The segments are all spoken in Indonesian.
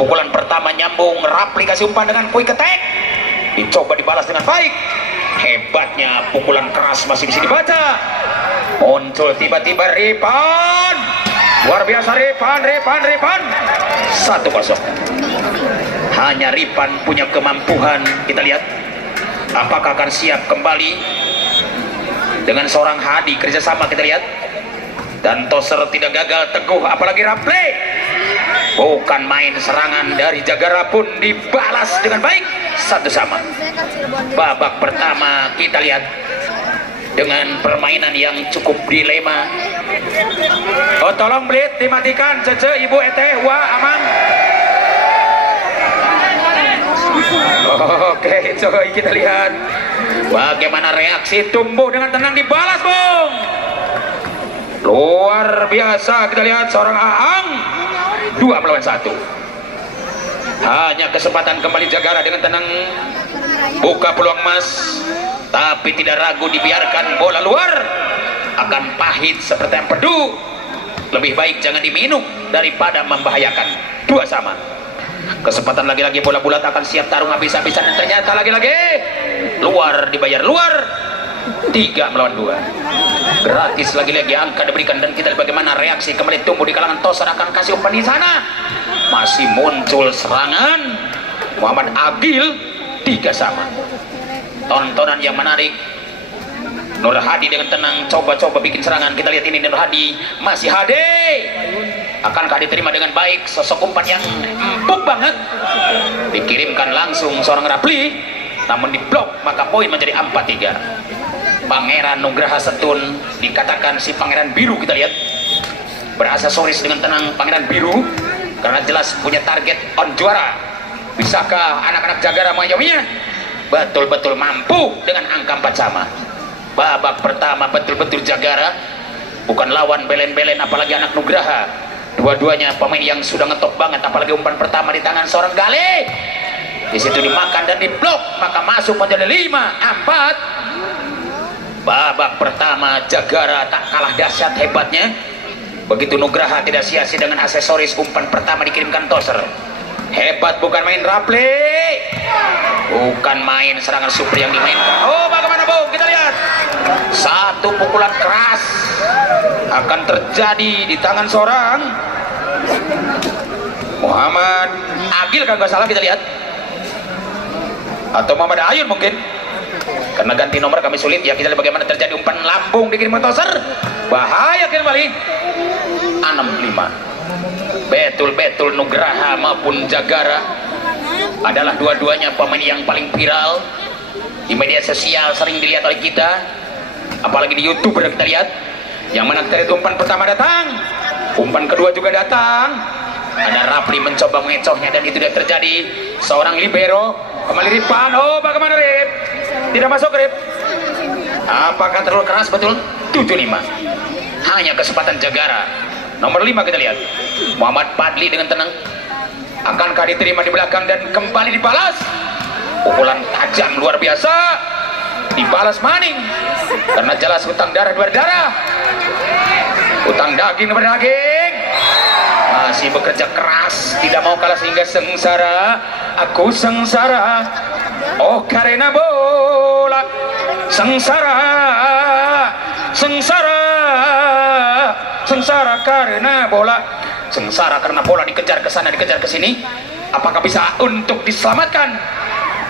Pukulan pertama nyambung, Rapli kasih umpan dengan Kui Ketek, dicoba dibalas dengan baik. Hebatnya pukulan keras masih bisa dibaca. Muncul tiba-tiba Ripan, luar biasa Ripan. 1-0. Hanya Ripan punya kemampuan. Kita lihat apakah akan siap kembali dengan seorang Hadi kerjasama. Kita lihat, dan Toser tidak gagal teguh, apalagi Rapli. Bukan main, serangan dari Jagara pun dibalas dengan baik. 1-1. Babak pertama kita lihat dengan permainan yang cukup dilema. Oh tolong Blit dimatikan, Cece Ibu Ete Wah Amang. Oke, coba kita lihat bagaimana reaksi Tumbuh dengan tenang dibalas, Bung. Luar biasa, kita lihat seorang Aang 2-1. Hanya kesempatan kembali Jagara dengan tenang buka peluang emas, tapi tidak ragu dibiarkan bola luar. Akan pahit seperti empedu, lebih baik jangan diminum daripada membahayakan. 2-2. Kesempatan lagi-lagi bola bulat akan siap tarung habis-habisan, dan ternyata lagi-lagi luar, dibayar luar. 3-2. Gratis lagi-lagi angka diberikan, dan kita lihat bagaimana reaksi kembali Tumbuh di kalangan Toser. Akan kasih umpan di sana, masih muncul serangan Muhammad Agil. 3-3. Tontonan yang menarik. Nur Hadi dengan tenang coba-coba bikin serangan. Kita lihat ini Nur Hadi, masih Hadi. Akankah diterima dengan baik? Sosok umpan yang empuk banget, dikirimkan langsung seorang Rapli, namun diblok, maka poin menjadi 4-3. Pangeran Nugraha Setun, dikatakan si Pangeran Biru. Kita lihat beraksesoris dengan tenang Pangeran Biru karena jelas punya target on juara. Bisakah anak-anak Jagara mengayominya? Betul-betul mampu dengan angka 4 sama. Babak pertama betul-betul Jagara bukan lawan belen-belen, apalagi anak Nugraha. Dua-duanya pemain yang sudah ngetop banget, apalagi umpan pertama di tangan seorang Gale. Di situ dimakan dan diblok, maka masuk menjadi 5-4. Babak pertama Jagara tak kalah dahsyat hebatnya. Begitu Nugraha tidak sia-sia dengan aksesoris umpan pertama dikirimkan Toser. Hebat bukan main Rapli, bukan main serangan super yang dimainkan. Oh bagaimana Bung, kita lihat satu pukulan keras akan terjadi di tangan seorang Muhammad Agil kalau nggak salah, kita lihat, atau Muhammad Ayun mungkin, karena ganti nomor kami sulit ya. Kita lihat bagaimana terjadi umpan lambung dikirim Toser, bahaya kembali. 6-5. Betul-betul Nugraha maupun Jagara adalah dua-duanya pemain yang paling viral di media sosial, sering dilihat oleh kita, apalagi di YouTube. Kita lihat yang mana kita lihat umpan pertama datang, umpan kedua juga datang, ada Rapli mencoba mengecohnya, dan itu tidak terjadi. Seorang libero kembali Ripan. Oh bagaimana Rip, tidak masuk Rip. Apakah terlalu keras? Betul. 7-5. Hanya kesempatan Jagara. Nomor 5 kita lihat Muhammad Padli dengan tenang, akankah diterima di belakang dan kembali dibalas. Pukulan tajam luar biasa, dibalas maning karena jelas utang darah dua darah, utang daging daripada daging. Masih bekerja keras, tidak mau kalah sehingga sengsara. Aku sengsara, oh karena bola. Sengsara, sengsara, sengsara karena bola. Sengsara karena bola, dikejar ke sana, dikejar ke sini. Apakah bisa untuk diselamatkan?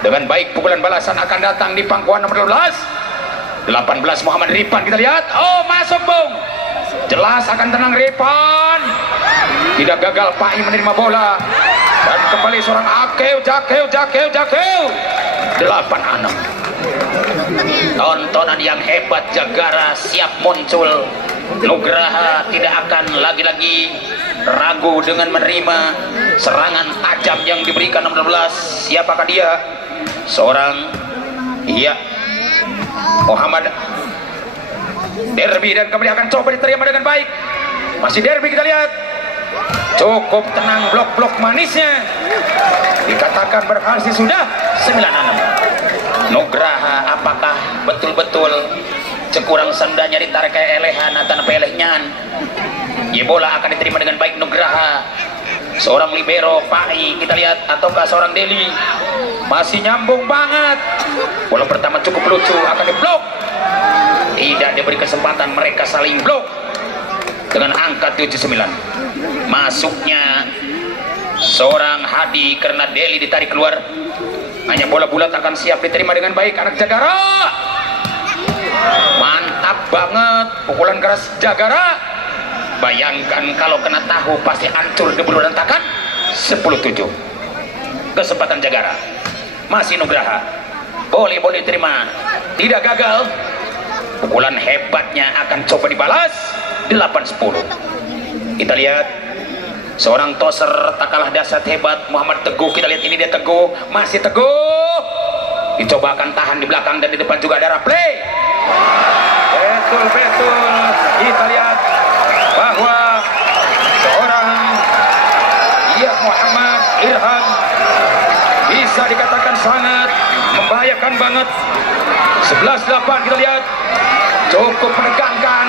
Dengan baik pukulan balasan akan datang di pangkuan nomor 12. 18 Muhammad Ripan, kita lihat. Oh masuk Bung, jelas akan tenang Ripan. Tidak gagal Pai menerima bola, dan kembali seorang Jakeu. 8-6. Tontonan yang hebat. Jagara siap muncul. Nugraha tidak akan lagi-lagi ragu dengan menerima serangan tajam yang diberikan nomor 12. Siapakah dia? Seorang Muhammad Derby, dan kembali akan coba diterima dengan baik. Masih Derby, kita lihat cukup tenang, blok-blok manisnya dikatakan berhasil. Sudah 9-6. Nugraha apakah betul-betul cekurang sendanya ditarik ke elehan atau pelehnya? Ya bola akan diterima dengan baik Nugraha. seorang libero Pai kita lihat, ataukah seorang Deli. Masih nyambung banget. Bola pertama cukup lucu, akan diblok. Tidak diberi kesempatan, mereka saling blok dengan angka 79. Masuknya seorang Hadi karena Deli ditarik keluar. Hanya bola bulat akan siap diterima dengan baik anak Jagara. Mantap banget pukulan keras Jagara. Bayangkan kalau kena tahu pasti hancur debu berantakan. 10-7. Kesempatan Jagara. Masih Nugraha. Boleh terima. Tidak gagal. Pukulan hebatnya akan coba dibalas. 8-10. Kita lihat seorang toser tak kalah dahsyat hebat Muhammad Teguh. Kita lihat ini dia Teguh, masih Teguh. Dicoba akan tahan di belakang dan di depan juga ada replay. Betul. Kita lihat bahwa seorang Muhammad Irham bisa dikatakan sangat membahayakan banget. 11-8 kita lihat. Cukup menegangkan.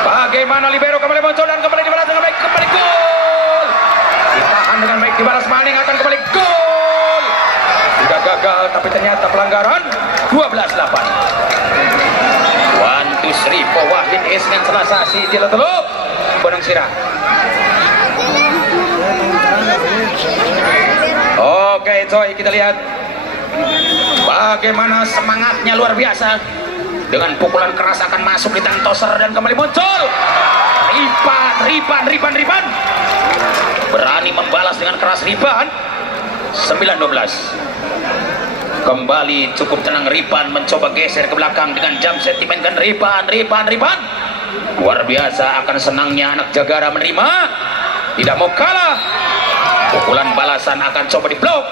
Bagaimana libero kembali muncul dan kembali dibalas dengan baik, kembali gol. Ditahan dengan baik, dibalas Maning akan kembali gol. Tidak gagal tapi ternyata pelanggaran. 12-8. 1-3 Wahid is dengan selasasi Jila Teluk Benang Sirah. Oke coy, kita lihat bagaimana semangatnya luar biasa. Dengan pukulan keras akan masuk di tangan toser dan kembali muncul. Ripan. Berani membalas dengan keras Ripan. 9-12. Kembali cukup tenang Ripan mencoba geser ke belakang dengan jam sentimen kan Ripan. Luar biasa akan senangnya anak Jagara menerima. Tidak mau kalah. Pukulan balasan akan coba diblok.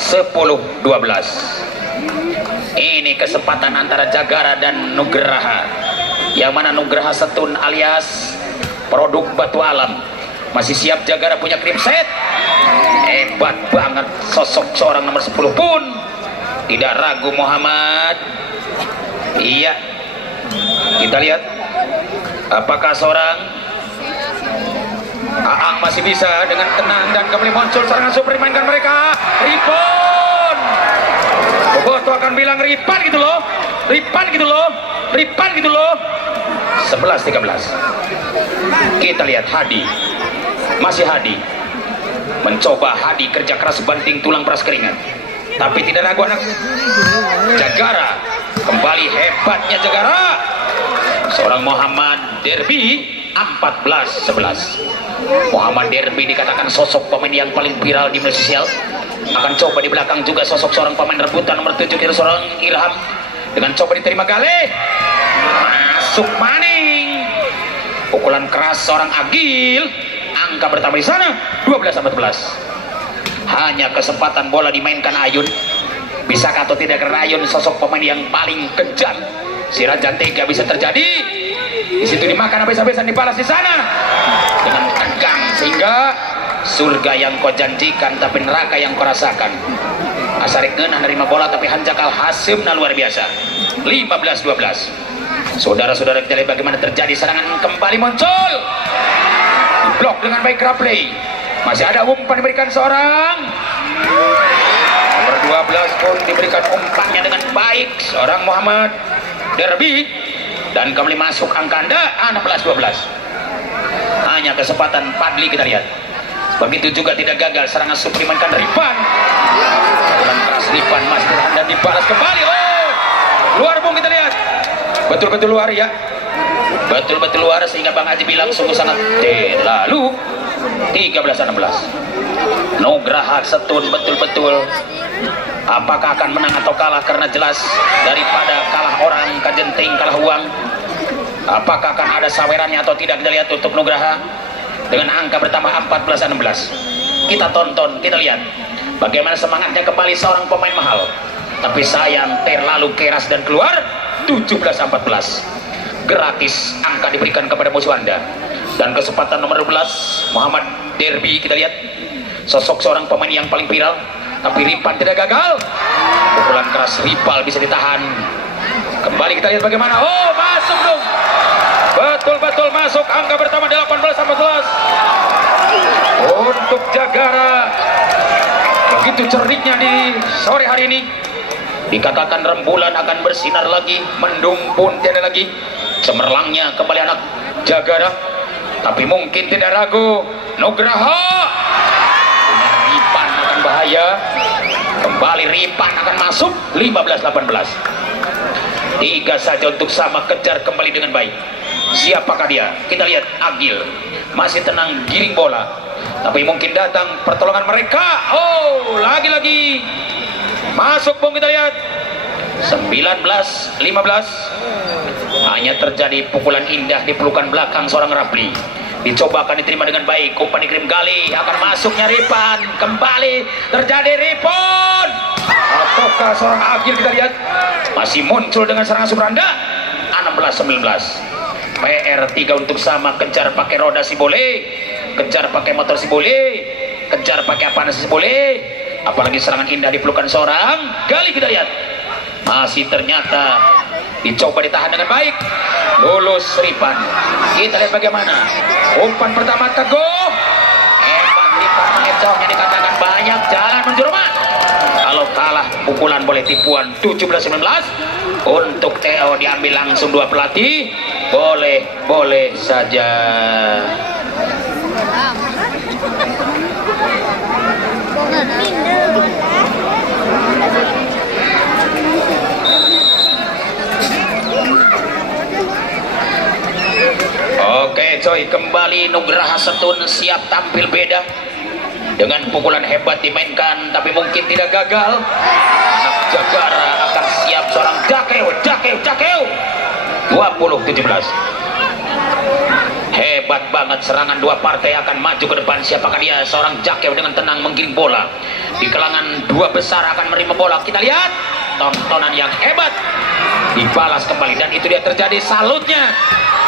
10-12. Ini kesempatan antara Jagara dan Nugraha. Yang mana Nugraha Setun alias produk batu alam. Masih siap Jagara punya grip set. Hebat banget sosok seorang nomor 10 pun. Tidak ragu Muhammad. Iya. Kita lihat apakah seorang Aang masih bisa dengan tenang dan kembali muncul serangan super dimainkan mereka. Ripon. Boboto akan bilang Ripan gitu loh. 11-13. Kita lihat Hadi. Masih Hadi. Mencoba Hadi kerja keras banting tulang peras keringat. Tapi tidak ragu anak Jagara. Kembali hebatnya Jagara. Seorang Muhammad Derby. 14-11. Muhammad Derby dikatakan sosok pemain yang paling viral di media sosial. Akan coba di belakang juga sosok seorang pemain rebutan nomor 7 dari seorang Irham. Dengan coba diterima Gale. Masuk Maning. Pukulan keras seorang Agil. Angka bertambah di sana. 12-14. Hanya kesempatan bola dimainkan Ayun. Bisakah atau tidak karena Ayun sosok pemain yang paling kejam. Si Raja Tega bisa terjadi. Di situ dimakan habis-habisan, dibalas di sana dengan tegang sehingga surga yang kau janjikan tapi neraka yang kau rasakan. Asarik ngenah nerima bola tapi hanjakal hasimna luar biasa. 15-12. Saudara-saudara kita lihat bagaimana terjadi serangan kembali muncul. Blok dengan baik replay. Masih ada umpan diberikan seorang nomor 12 pun diberikan umpannya dengan baik seorang Muhammad Derby. Dan kembali masuk angka anda 16-12. Hanya kesempatan Padli kita lihat. Begitu juga tidak gagal serangan suprimankan Ripan. Pukulan keras Ripan masih ditahan dan dibalas kembali. Oh, luar bung kita lihat. Betul-betul luar ya. Betul-betul luar sehingga Bang Haji bilang sungguh sangat terlalu. 13-16. Nugraha Setun betul-betul. Apakah akan menang atau kalah karena jelas daripada kalah orang kajenting kalah uang. Apakah akan ada sawerannya atau tidak kita lihat untuk Nugraha dengan angka bertambah 14-16. Kita tonton, kita lihat bagaimana semangatnya kembali seorang pemain mahal. Tapi sayang terlalu keras dan keluar. 17-14. Gratis angka diberikan kepada musuh anda. Dan kesempatan nomor 12 Muhammad Derby kita lihat sosok seorang pemain yang paling viral. Tapi Ripan tidak gagal. Pukulan keras Ripal bisa ditahan. Kembali kita lihat bagaimana. Oh, masuk dong. Betul-betul masuk. Angka bertambah 18-14. untuk Jagara. Begitu cerdiknya di sore hari ini. Dikatakan rembulan akan bersinar lagi, mendung pun tidak lagi. Cemerlangnya kembali anak Jagara. Tapi mungkin tidak ragu, Nugraha punya Ripan akan bahaya. Kembali Ripan akan masuk 15-18. 3 saja untuk sama, kejar kembali dengan baik. Siapakah dia? Kita lihat Agil masih tenang giring bola. Tapi mungkin datang pertolongan mereka. Oh, lagi-lagi masuk bung, kita lihat 19-15. Hanya terjadi pukulan indah di pelukan belakang seorang Rapli. Dicoba akan diterima dengan baik. Umpan dikirim Gali, akan masuknya Ripan. Kembali terjadi Ripon. Ataukah seorang Agil? Kita lihat masih muncul dengan serangan Subranda. 16-19. PR 3 untuk sama, kejar pakai roda si boleh, kejar pakai motor si boleh, kejar pakai apa si boleh. Apalagi serangan indah di pelukan seorang Gali. Kita lihat masih ternyata dicoba ditahan dengan baik. Lulus Ripan. Kita lihat bagaimana umpan pertama teguh. Hebat Ripan, mengecohnya dikatakan banyak jalan menuju rumah. Kalau kalah pukulan boleh tipuan. 17-19 untuk Theo, diambil langsung 2 pelatih. Boleh saja. Oke coy, kembali Nugraha Setun siap tampil beda. Dengan pukulan hebat dimainkan, tapi mungkin tidak gagal. Anak Jagara akan siap seorang Jakeu 20-17. Hebat banget serangan 2 partai akan maju ke depan. Siapakah dia? Seorang Jakeu dengan tenang menggiring bola. Di kalangan 2 besar akan menerima bola. Kita lihat tontonan yang hebat. Dibalas kembali dan itu dia terjadi salutnya.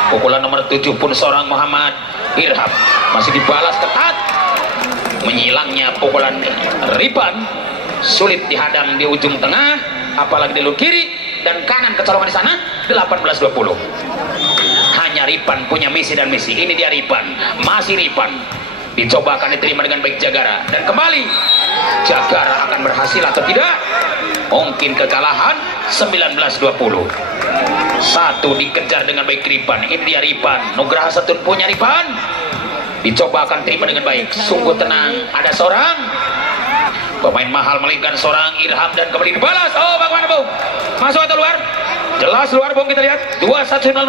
Pukulan nomor 7 pun seorang Muhammad Irham masih dibalas ketat. Menyilangnya pukulan Ripan, sulit dihadang di ujung tengah, apalagi di ujung kiri dan kanan kecolongan di sana. 18-20. Hanya Ripan punya misi dan misi. Ini dia Ripan, masih Ripan. Dicoba akan diterima dengan baik Jagara dan kembali Jagara akan berhasil atau tidak? Mungkin kekalahan. 19-20. 1 dikejar dengan baik Ripan. Ini dia Ripan. Nugraha Setun punya Ripan. Dicoba akan terima dengan baik. Sungguh tenang. Ada seorang pemain mahal melingkan seorang Irham dan kembali dibalas. Oh, bagaimana bung? Masuk atau luar? Jelas luar bung, kita lihat 21-19.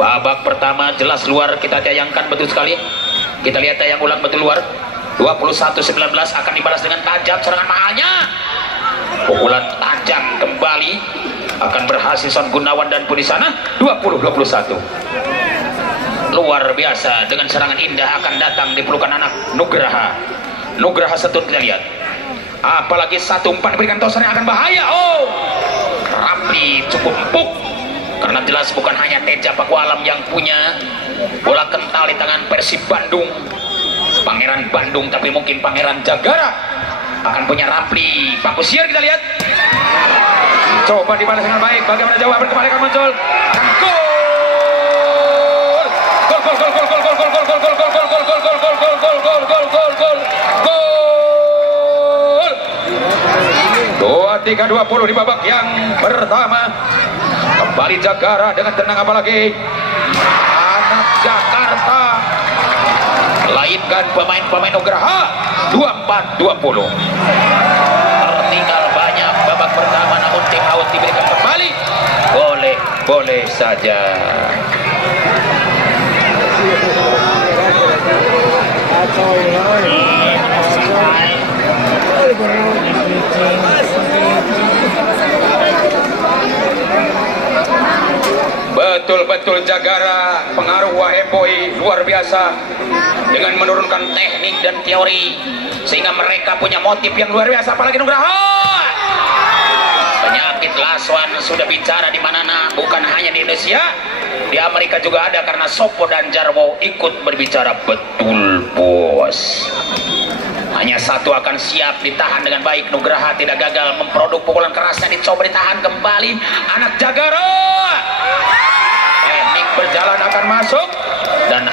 Babak pertama jelas luar, kita tayangkan betul sekali. Kita lihat tayang ulang betul luar. 21-19 akan dibalas dengan tajam serangan mahalnya. Pukulan tajam kembali akan berhasil Son Gunawan dan pun di sana 20-21. Luar biasa dengan serangan indah akan datang di pelukan anak Nugraha Setun. Kita lihat apalagi 1 umpan diberikan tosan yang akan bahaya. Oh, Rapli cukup empuk karena jelas bukan hanya Teja Pakualam yang punya bola kental di tangan Persib Bandung, Pangeran Bandung, tapi mungkin Pangeran Jagara akan punya Rapli Pakusier. Kita lihat coba dibalas dengan baik. Bagaimana jawaban kembali akan muncul dan gol. 23-20 di babak yang pertama. Kembali Jagara dengan tenang, apalagi anak Jakarta melainkan pemain-pemain Nugraha. 24-20. Tertinggal banyak babak pertama, namun tim laut diberikan kembali. Boleh saja. Betul-betul Jagara pengaruh Waheboy luar biasa dengan menurunkan teknik dan teori sehingga mereka punya motif yang luar biasa. Apalagi Nugraha, penyakit Laswan sudah bicara di mana-mana, bukan hanya di Indonesia, di Amerika juga ada, karena Sopo dan Jarwo ikut berbicara. Betul bos. Hanya 1 akan siap ditahan dengan baik. Nugraha tidak gagal memproduk pukulan kerasnya, dicoba ditahan kembali anak Jagara. Teknik berjalan akan masuk dan